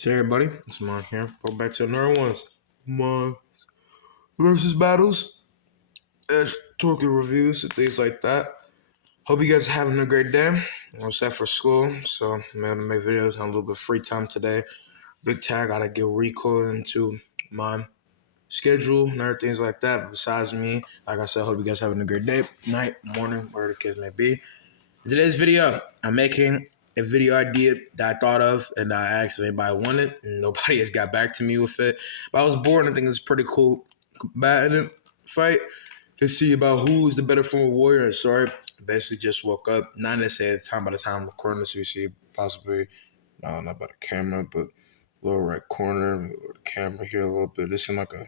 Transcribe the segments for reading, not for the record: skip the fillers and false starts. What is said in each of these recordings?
So everybody, it's Mon here. Go back to another ones. Mon versus battles, talking reviews and things like that. Hope you guys are having a great day. I'm set for school, so I'm gonna make videos. I have a little bit of free time today. Big tag, gotta get recoil into my schedule and everything like that. But besides me, like I said, hope you guys having a great day, night, morning, whatever the case may be. In today's video, I'm making a video idea that I thought of and I asked if anybody wanted, and nobody has got back to me with it. But I was bored and I think it's a pretty cool combatant fight to see about who's the better form of warrior. Sorry, basically just woke up. Not necessarily at the time, by the time I'm recording this, you see possibly, not by the camera, but lower right corner, the camera here a little bit. This seems like a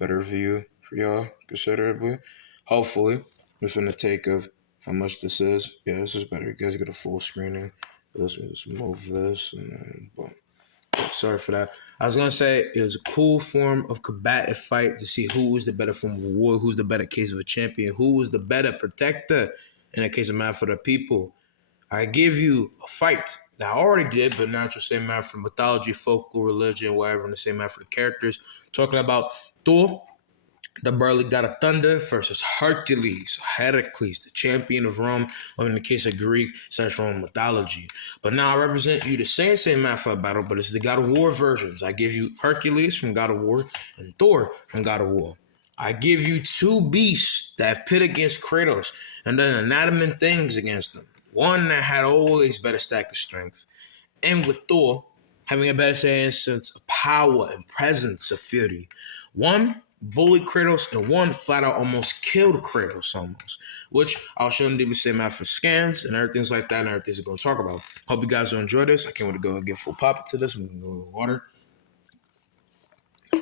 better view for y'all, considerably. Hopefully, just in the take of how much this is. Yeah, this is better. You guys get a full screening. Let's just move this and then boom. Sorry for that. I was gonna say it was a cool form of combative fight to see who was the better form of war, who's the better case of a champion, who was the better protector in a case of matter for the people. I give you a fight that I already did, but not just same matter for mythology, folklore, religion, whatever, and the same matter for the characters. Talking about Thor, the burly god of thunder, versus Hercules, the champion of Rome, or in the case of Greek/Roman mythology. But now I represent you the same matter for a battle, but it's the God of War versions. I give you Hercules from God of War and Thor from God of War. I give you two beasts that have pit against Kratos and done inanimate things against them. One that had always better stack of strength, and with Thor having a better sense of power and presence of fury. One bullied Kratos and one flat out almost killed Kratos almost, which I'll show you the same after scans and everything's like that and everything's going to talk about. Hope you guys will enjoy this. I can't wait to go and get full pop into this. We can go with water.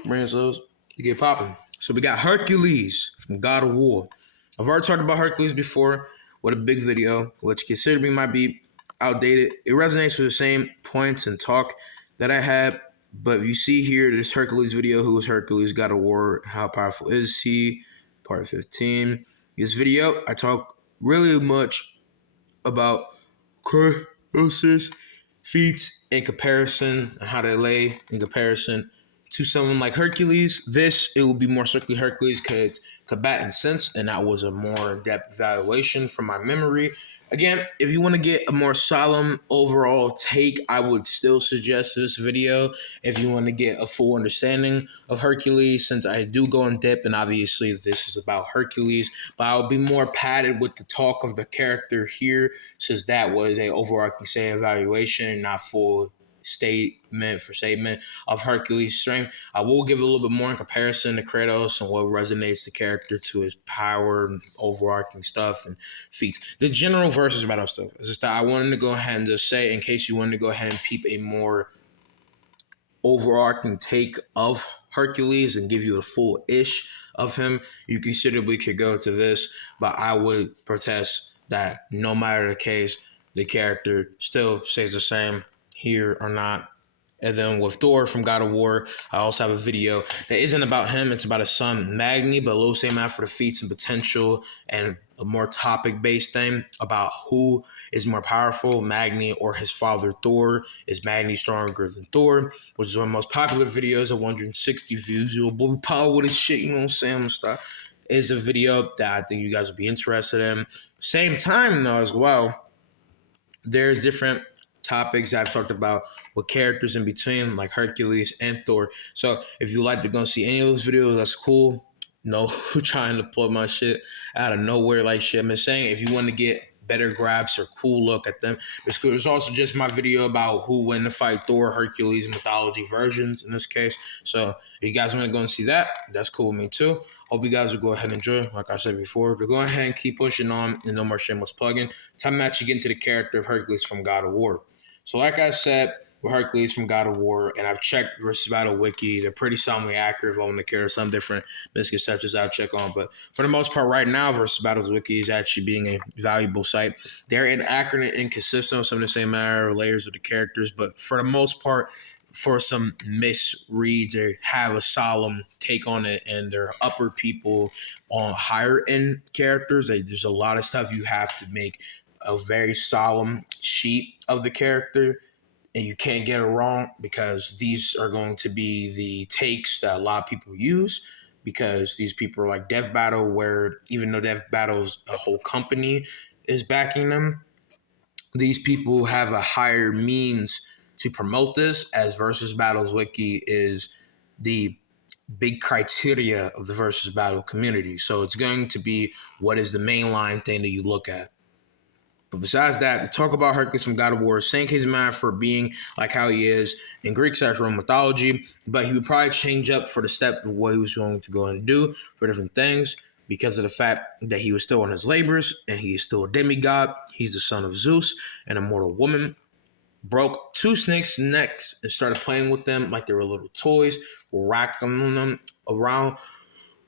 Bring those to get popping. So we got Hercules from God of War. I've already talked about Hercules before with a big video, which considerably might be outdated. It resonates with the same points and talk that I had. But you see here this Hercules video. Who is Hercules? God of War. How powerful is he? Part 15. This video, I talk really much about Kratos' feats in comparison and how they lay in comparison to someone like Hercules. It will be more strictly Hercules because it's combatant sense, and that was a more in-depth evaluation from my memory. Again, if you want to get a more solemn overall take, I would still suggest this video if you want to get a full understanding of Hercules, since I do go in depth, and obviously this is about Hercules, but I'll be more padded with the talk of the character here, since that was a overarching say evaluation, not full statement of Hercules' strength. I will give a little bit more in comparison to Kratos and what resonates the character to his power and overarching stuff and feats. The general versus battle stuff. It's just that I wanted to go ahead and just say, in case you wanted to go ahead and peep a more overarching take of Hercules and give you a full ish of him, you considerably could go to this, but I would protest that no matter the case, the character still stays the same here or not. And then with Thor from God of War, I also have a video that isn't about him. It's about his son, Magni, but a little same out for the feats and potential and a more topic-based thing about who is more powerful, Magni or his father, Thor. Is Magni stronger than Thor? Which is one of the most popular videos at 160 views. You'll be power with his shit, you know what I'm saying? Stuff. Is a video that I think you guys would be interested in. Same time, though, as well, there's different topics I've talked about with characters in between, like Hercules and Thor. So if you like to go see any of those videos, that's cool. No trying to plug my shit out of nowhere like shit. I'm saying if you want to get better grabs or cool look at them, there's also just my video about who win the fight, Thor, Hercules, mythology versions in this case. So if you guys want to go and see that, that's cool with me too. Hope you guys will go ahead and enjoy, like I said before. But go ahead and keep pushing on and no more shameless plugging. Time to actually get into the character of Hercules from God of War. So like I said, with Hercules from God of War, and I've checked versus Battle Wiki. They're pretty soundly accurate. If I want to care some different misconceptions I'll check on. But for the most part, right now, versus Battles Wiki is actually being a valuable site. They're inaccurate and inconsistent on some of the same matter layers of the characters, but for the most part, for some misreads, they have a solemn take on it, and they're upper people on higher end characters. There's a lot of stuff you have to make a very solemn sheet of the character and you can't get it wrong because these are going to be the takes that a lot of people use because these people are like Death Battle, where even though Death Battle's a whole company is backing them, these people have a higher means to promote this, as Versus Battles Wiki is the big criteria of the Versus Battle community. So it's going to be what is the mainline thing that you look at. But besides that, to talk about Hercules from God of War, sank his mind for being like how he is in Greek/Roman mythology, but he would probably change up for the step of what he was going to go and do for different things because of the fact that he was still on his labors and he is still a demigod. He's the son of Zeus, an immortal woman. Broke two snakes' necks and started playing with them like they were little toys, racking them around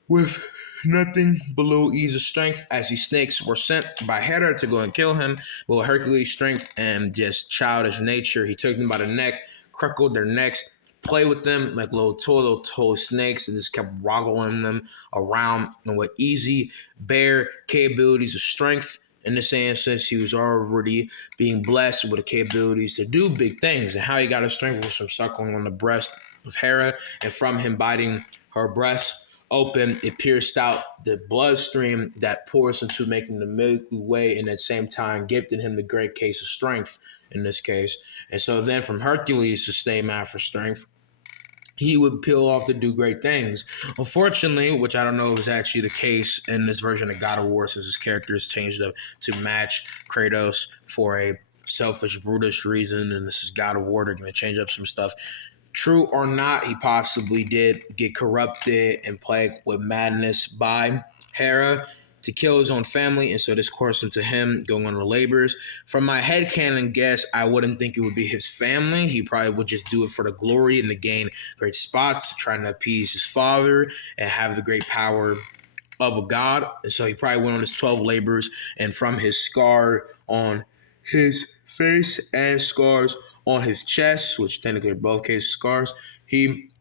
with nothing below ease of strength, as these snakes were sent by Hera to go and kill him. But with Hercules' strength and just childish nature, he took them by the neck, crackled their necks, played with them like little toy snakes, and just kept waggling them around. And with easy, bare capabilities of strength, in this instance, he was already being blessed with the capabilities to do big things. And how he got his strength was from suckling on the breast of Hera, and from him biting her breast open, it pierced out the bloodstream that pours into making the Milky Way, and at the same time gifted him the great case of strength in this case. And so then from Hercules to stay mad for strength, he would peel off to do great things. Unfortunately, which I don't know if is actually the case in this version of God of War, since his character is changed up to match Kratos for a selfish, brutish reason, and this is God of War, they're going to change up some stuff. True or not, he possibly did get corrupted and plagued with madness by Hera to kill his own family, and so this course into him going on the labors. From my headcanon guess, I wouldn't think it would be his family. He probably would just do it for the glory and to gain great spots, trying to appease his father and have the great power of a god. And so he probably went on his 12 labors, and from his scar on his face and scars on his chest, which technically are both case scars, he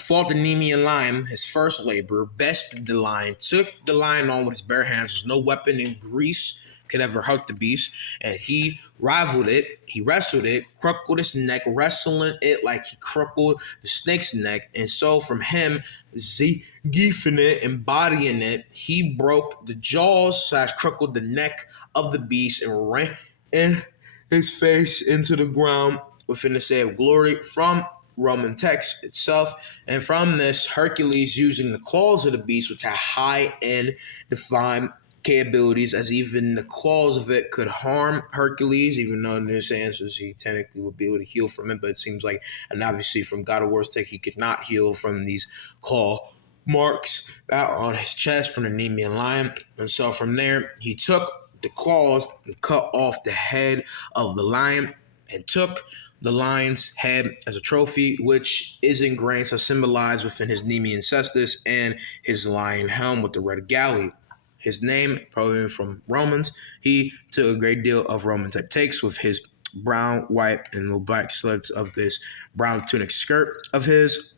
fought the Nemean lion, his first labor, bested the lion, took the lion on with his bare hands. There's no weapon in Greece could ever hurt the beast, and he rivaled it. He wrestled it, crackled its neck, wrestling it like he crackled the snake's neck. And so from him, Zegeefing it, embodying it, he broke the jaws / crackled the neck of the beast and ran in his face into the ground within the state of glory from Roman text itself. And from this, Hercules using the claws of the beast, which had high-end defined capabilities, as even the claws of it could harm Hercules, even though in this instance he technically would be able to heal from it. But it seems like, and obviously from God of War's take, he could not heal from these claw marks that are on his chest from the Nemean lion. And so from there, he took the claws and cut off the head of the lion and took the lion's head as a trophy, which is ingrained, so symbolized within his Nemean cestus and his lion helm with the red galley. His name, probably from Romans, he took a great deal of Roman type takes with his brown, white, and little black slits of this brown tunic skirt of his,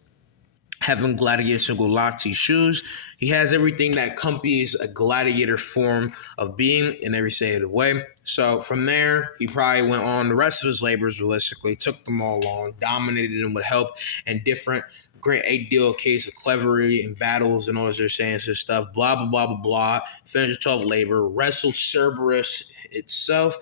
having gladiator Singolati shoes. He has everything that accompanies a gladiator form of being in every shade of the way. So from there, he probably went on the rest of his labors realistically, took them all on, dominated them with help and different great deal case of cleverly in battles and all this saying stuff, blah, blah, blah, blah, blah. Finished 12 labor, wrestled Cerberus itself.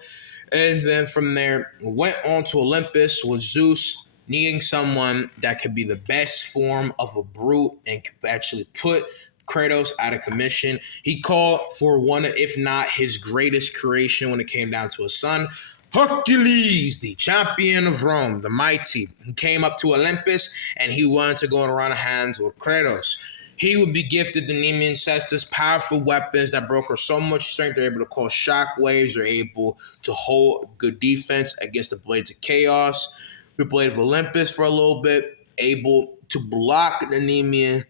And then from there, went on to Olympus with Zeus, needing someone that could be the best form of a brute and could actually put Kratos out of commission. He called for one, if not his greatest creation when it came down to his son, Hercules, the champion of Rome, the mighty. He came up to Olympus and he wanted to go around hands with Kratos. He would be gifted the Nemean cestus, powerful weapons that broke her so much strength they're able to cause shockwaves, they're able to hold good defense against the Blades of Chaos, the Blade of Olympus for a little bit, able to block the Nemean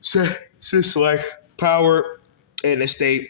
cis-like power in a state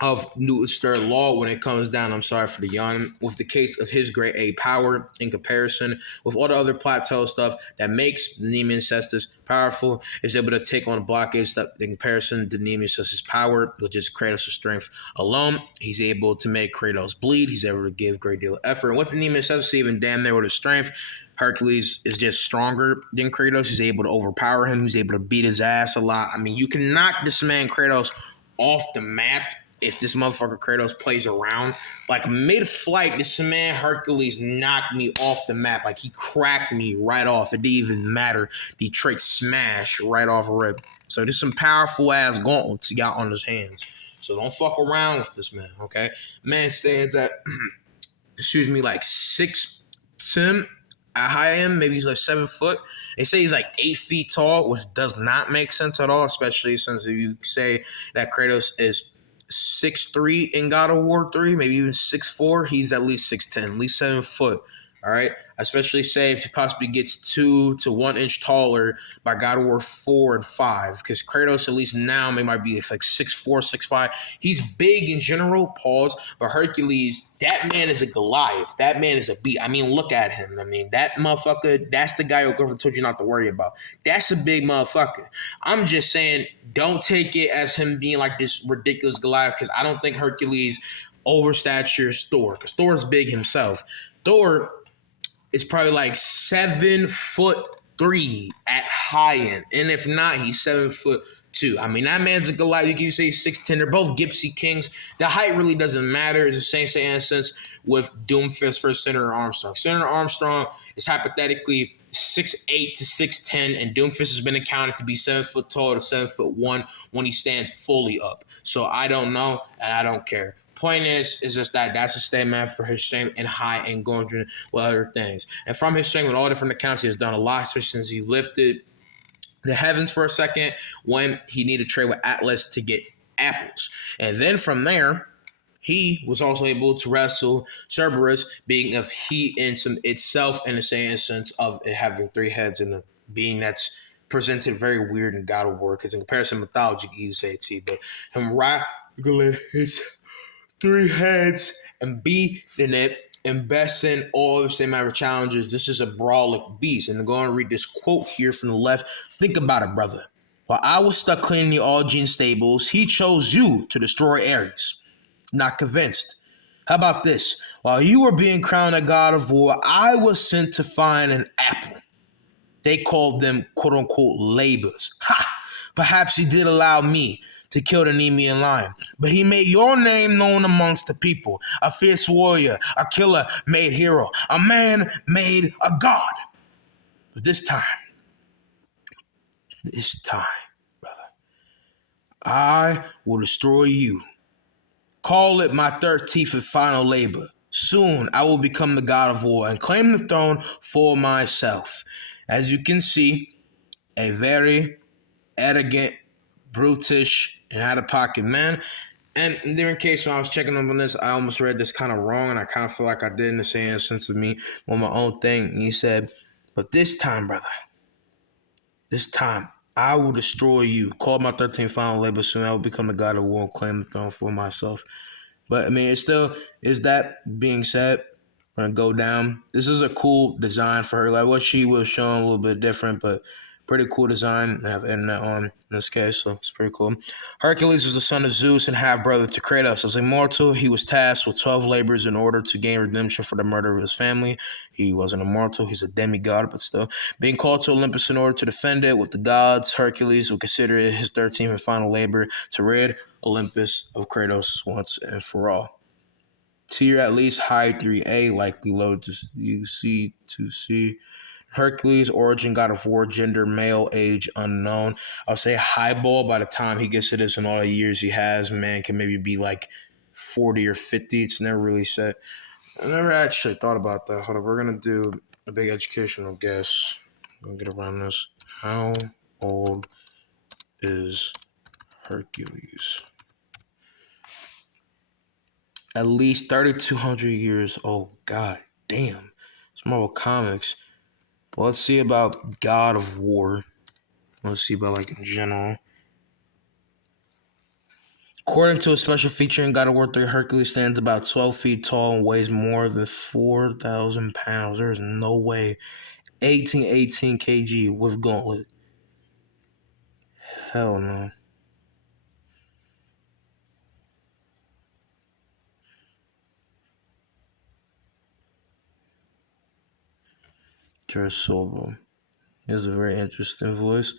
of Newton's third law when it comes down, I'm sorry for the yawn, with the case of his great A power in comparison with all the other plateau stuff that makes the Nemean Cestus powerful, is able to take on the blockage that in comparison to Nemean Cestus' power, which is Kratos' strength alone. He's able to make Kratos bleed. He's able to give a great deal of effort. And with the Nemean Cestus even damn there with his strength, Hercules is just stronger than Kratos. He's able to overpower him. He's able to beat his ass a lot. I mean, you can knock this man Kratos off the map if this motherfucker Kratos plays around. Like mid-flight, this man Hercules knocked me off the map. Like he cracked me right off. It didn't even matter. Detroit smash right off rip. So there's some powerful ass gauntlets he got on his hands. So don't fuck around with this man, okay? Man stands at like 6'10" at high end, maybe he's like 7 foot. They say he's like 8 feet tall, which does not make sense at all, especially since if you say that Kratos is 6'3" in God of War 3, maybe even 6'4", he's at least 6'10", at least 7 foot. All right, especially say if he possibly gets 2 to 1 inch taller by God of War 4 and 5, because Kratos at least now might be like 6'4", 6'5". He's big in general, pause, but Hercules, that man is a Goliath. That man is a beast. I mean, look at him. I mean, that motherfucker, that's the guy your girlfriend told you not to worry about. That's a big motherfucker. I'm just saying, don't take it as him being like this ridiculous Goliath, because I don't think Hercules overstatures Thor, because Thor's big himself. Thor is probably like 7'3" at high end. And if not, he's 7'2". I mean, that man's a Goliath. You can say 6'10". They're both Gypsy Kings. The height really doesn't matter. It's the same sense with Doomfist versus Senator Armstrong. Senator Armstrong is hypothetically 6'8" to 6'10", and Doomfist has been accounted to be 7 foot tall to 7'1" when he stands fully up. So I don't know, and I don't care. Point is just that's a statement for his strength and height and going through with other things. And from his strength with all different accounts, he has done a lot, especially since he lifted the heavens for a second when he needed to trade with Atlas to get apples. And then from there, he was also able to wrestle Cerberus, being of heat in itself in the same sense of it having 3 heads and a being that's presented very weird in God of War, because in comparison to mythology, you say it's but him wraggling his 3 heads and beating it and besting all the same amount of challenges. This is a brawlic beast. And I'm going to read this quote here from the left. Think about it, brother. While I was stuck cleaning the Algene stables, he chose you to destroy Ares. Not convinced. How about this? While you were being crowned a god of war, I was sent to find an apple. They called them quote-unquote labors. Ha! Perhaps he did allow me to kill the Nemean lion, but he made your name known amongst the people. A fierce warrior, a killer made hero, a man made a god. But this time, brother, I will destroy you. Call it my 13th and final labor. Soon I will become the god of war and claim the throne for myself. As you can see, a very arrogant, brutish, and out-of-pocket man. And during case when I was checking up on this, I almost read this kind of wrong, and I kind of feel like I did in the same sense of me on my own thing. And he said, but this time, brother, this time, I will destroy you. Call my 13th final labor, soon I will become the god of war and claim the throne for myself. But, I mean, it still is that being said. Going to go down. This is a cool design for her. Like what she was showing a little bit different, but pretty cool design. I have internet on in this case, so it's pretty cool. Hercules was the son of Zeus and half-brother to Kratos. As immortal, he was tasked with 12 labors in order to gain redemption for the murder of his family. He wasn't immortal. He's a demigod, but still. Being called to Olympus in order to defend it with the gods, Hercules would consider it his 13th and final labor to rid Olympus of Kratos once and for all. Tier at least high 3A, likely low to UC 2C. Hercules, origin, god of war, gender, male, age, unknown. I'll say highball by the time he gets to this and all the years he has, man, can maybe be like 40 or 50. It's never really set. I never actually thought about that. Hold on, we're going to do a big educational guess. I'm going to get around this. How old is Hercules? At least 3,200 years old. God damn. It's Marvel Comics. But let's see about God of War. Let's see about like in general. According to a special feature in God of War 3, Hercules stands about 12 feet tall and weighs more than 4,000 pounds. There is no way 1818 kg with gauntlet. Hell no. Kurosawa. He has a very interesting voice.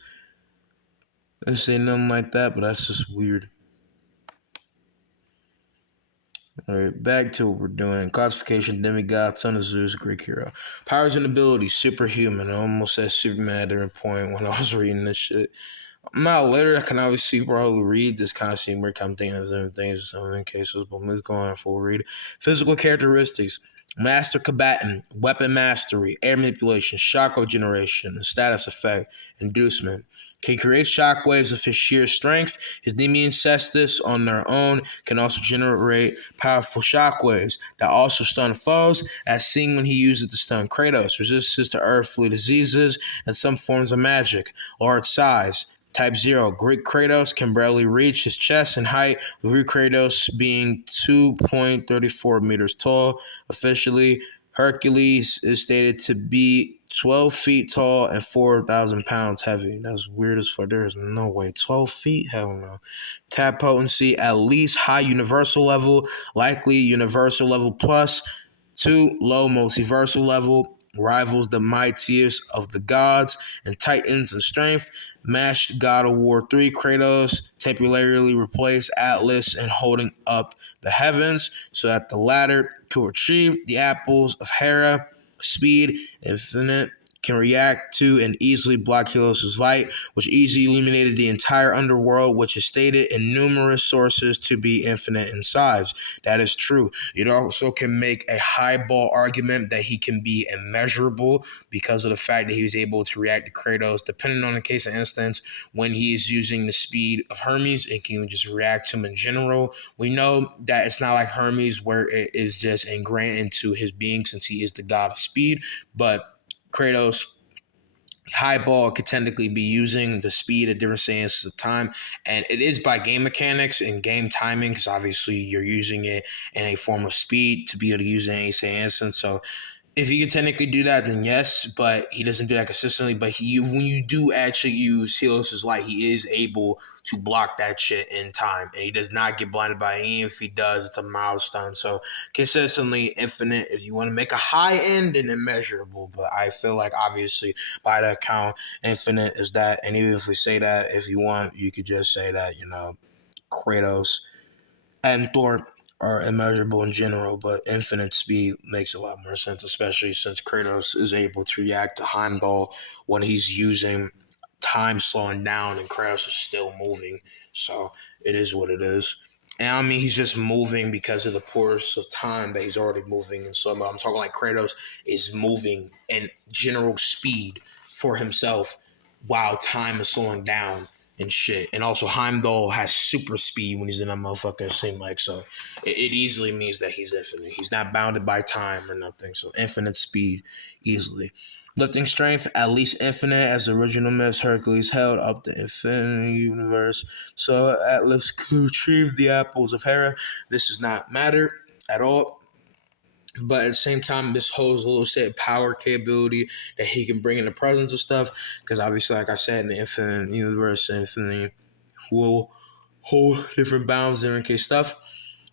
They say nothing like that, but that's just weird. Alright, back to what we're doing. Classification, demigod, son of Zeus, Greek hero. Powers and abilities, superhuman. I almost said Superman at a point when I was reading this shit. I'm not literate. I can obviously probably read this kind of scene where I'm thinking of certain things or some cases, but let's go on full read. Physical characteristics. Master combatant, weapon mastery, air manipulation, shockwave generation, and status effect, inducement. Can create shockwaves of his sheer strength. His Nemean cestus on their own can also generate powerful shockwaves that also stun foes, as seen when he used it to stun Kratos. Resistance to earthly diseases and some forms of magic. Large size. Type 0, Greek Kratos can barely reach his chest in height, with Greek Kratos being 2.34 meters tall. Officially, Hercules is stated to be 12 feet tall and 4,000 pounds heavy. That's weird as fuck. There is no way. 12 feet? Hell no. Tap potency, at least high universal level, likely universal level plus. 2, low multiversal level, rivals the mightiest of the gods and titans in strength. Matched God of War 3 Kratos temporarily replaced Atlas in holding up the heavens so that the latter could retrieve the apples of Hera. Speed, infinite, can react to and easily block Helios' light, which easily illuminated the entire underworld, which is stated in numerous sources to be infinite in size. That is true. It also can make a highball argument that he can be immeasurable because of the fact that he was able to react to Kratos, depending on the case of instance, when he is using the speed of Hermes, it can just react to him in general. We know that it's not like Hermes where it is just ingrained into his being since he is the god of speed, but Kratos highball could technically be using the speed at different instances of time, and it is by game mechanics and game timing because obviously you're using it in a form of speed to be able to use it in any say instance. So if he can technically do that, then yes, but he doesn't do that consistently. But when you do actually use Helios' light, he is able to block that shit in time, and he does not get blinded by it. Even if he does, it's a milestone. So consistently infinite. If you want to make a high end, and immeasurable. But I feel like obviously by that count, infinite is that. And even if we say that, if you want, you could just say that Kratos and Thor are immeasurable in general, but infinite speed makes a lot more sense, especially since Kratos is able to react to Heimdall when he's using time slowing down and Kratos is still moving. So it is what it is. And I mean, he's just moving because of the course of time that he's already moving. And so I'm talking like Kratos is moving in general speed for himself while time is slowing down and shit. And also Heimdall has super speed when he's in that motherfucker, it seems like. So it easily means that he's infinite. He's not bounded by time or nothing. So infinite speed easily. Lifting strength, at least infinite, as the original myths Hercules held up the infinity universe. So Atlas could retrieve the apples of Hera. This does not matter at all. But at the same time, this holds a little set power capability that he can bring in the presence of stuff. Because obviously, like I said, in the infinite universe, infinity will hold different bounds, different case stuff.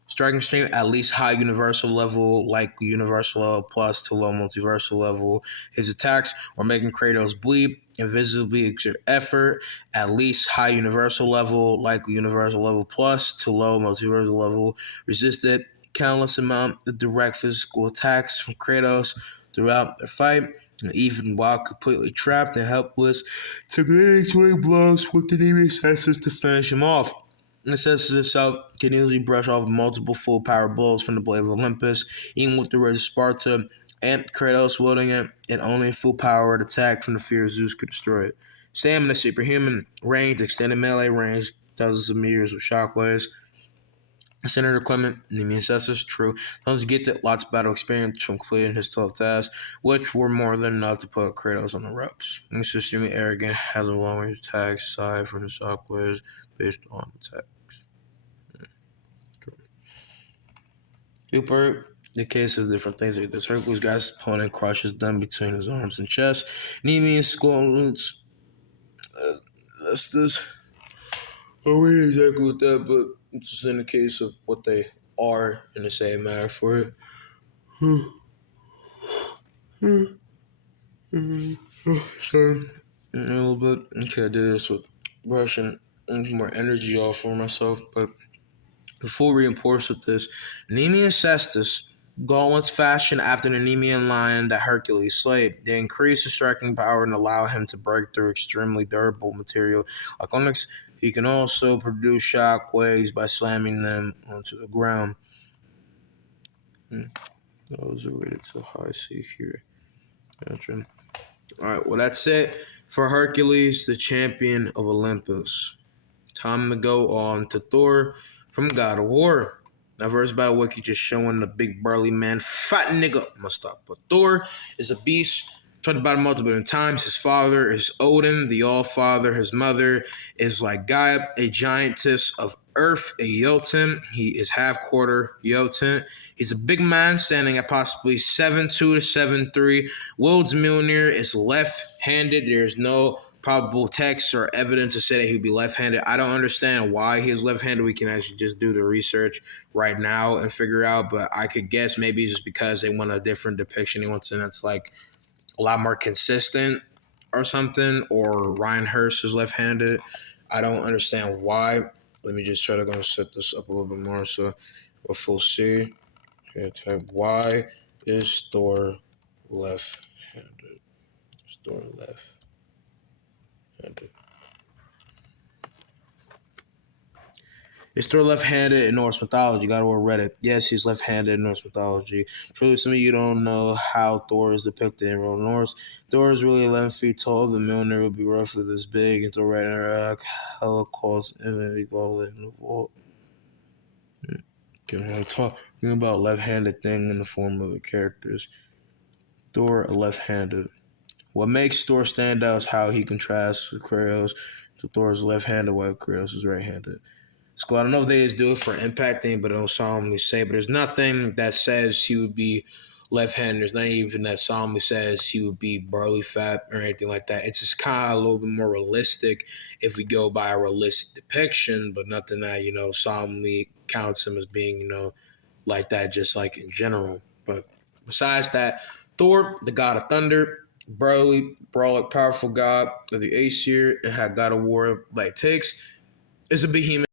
Striking strength at least high universal level, like universal level plus to low multiversal level. His attacks or making Kratos bleed, invisibly exert effort, at least high universal level, like universal level plus to low multiversal level. Resisted countless amount of direct physical attacks from Kratos throughout the fight. And even while completely trapped and helpless, took any swing blows with the nearest senses to finish him off. And it says itself can easily brush off multiple full power blows from the blade of Olympus, even with the red of Sparta and Kratos wielding it, and only full powered attack from the fear of Zeus could destroy it. Stamina, superhuman range, extended melee range, dozens of meters with shockwaves. Standard equipment, the ancestors, true. Those get that lots of battle experience from completing his 12 tasks, which were more than enough to put Kratos on the ropes. He's extremely arrogant, has a long range attack aside from the shockwaves based on attack. Super. The case of different things like this. Hercules got his opponent, crushes them between his arms and chest. Nemean skull roots. That's this. I don't read exactly with that, but it's just in the case of what they are in the same matter for it. So, a little bit. Okay, I did this with brushing more energy off for myself, but before we reinforce with this, Nemean cestus, gauntlets fashioned after the Nemean lion that Hercules slayed. They increase his striking power and allow him to break through extremely durable material like onyx. He can also produce shock waves by slamming them onto the ground. Those are rated to high C here. Gotcha. Alright, well that's it for Hercules, the champion of Olympus. Time to go on to Thor from God of War. Now, first battle wiki just showing the big burly man, fat nigga. Must stop. But Thor is a beast. Talked about him multiple times. His father is Odin, the All Father. His mother is like Gaia, a giantess of Earth, a Jotun. He is half quarter Jotun. He's a big man standing at possibly 7'2" to 7'3". Wild's Mjolnir is left-handed. There's no probable text or evidence to say that he would be left-handed. I don't understand why he is left-handed. We can actually just do the research right now and figure out, but I could guess maybe it's just because they want a different depiction. He wants something that's like a lot more consistent or something, or Ryan Hurst is left-handed. I don't understand why. Let me just try to go set this up a little bit more so we'll full see. Okay, type why is Thor left-handed? Is Thor left-handed? Is Thor left-handed in Norse mythology? God of War Reddit. Yes, he's left-handed in Norse mythology. Truly, some of you don't know how Thor is depicted in real Norse. Thor is really 11 feet tall. The Mjolnir would be roughly this big. And Thor Ragnarok, Holocaust, and Gauntlet in the vault. Okay, talking about left-handed thing in the form of the characters. Thor, a left-handed. What makes Thor stand out is how he contrasts with Kratos. So Thor is left-handed while Kratos is right-handed. So I don't know if they just do it for impacting, but I don't solemnly say. But there's nothing that says he would be left-handed. There's nothing even that solemnly says he would be burly fat or anything like that. It's just kind of a little bit more realistic if we go by a realistic depiction, but nothing that, solemnly counts him as being, like that, just like in general. But besides that, Thor, the god of thunder, burly, brawler, powerful god of the Aesir, and had God of War like takes, is a behemoth.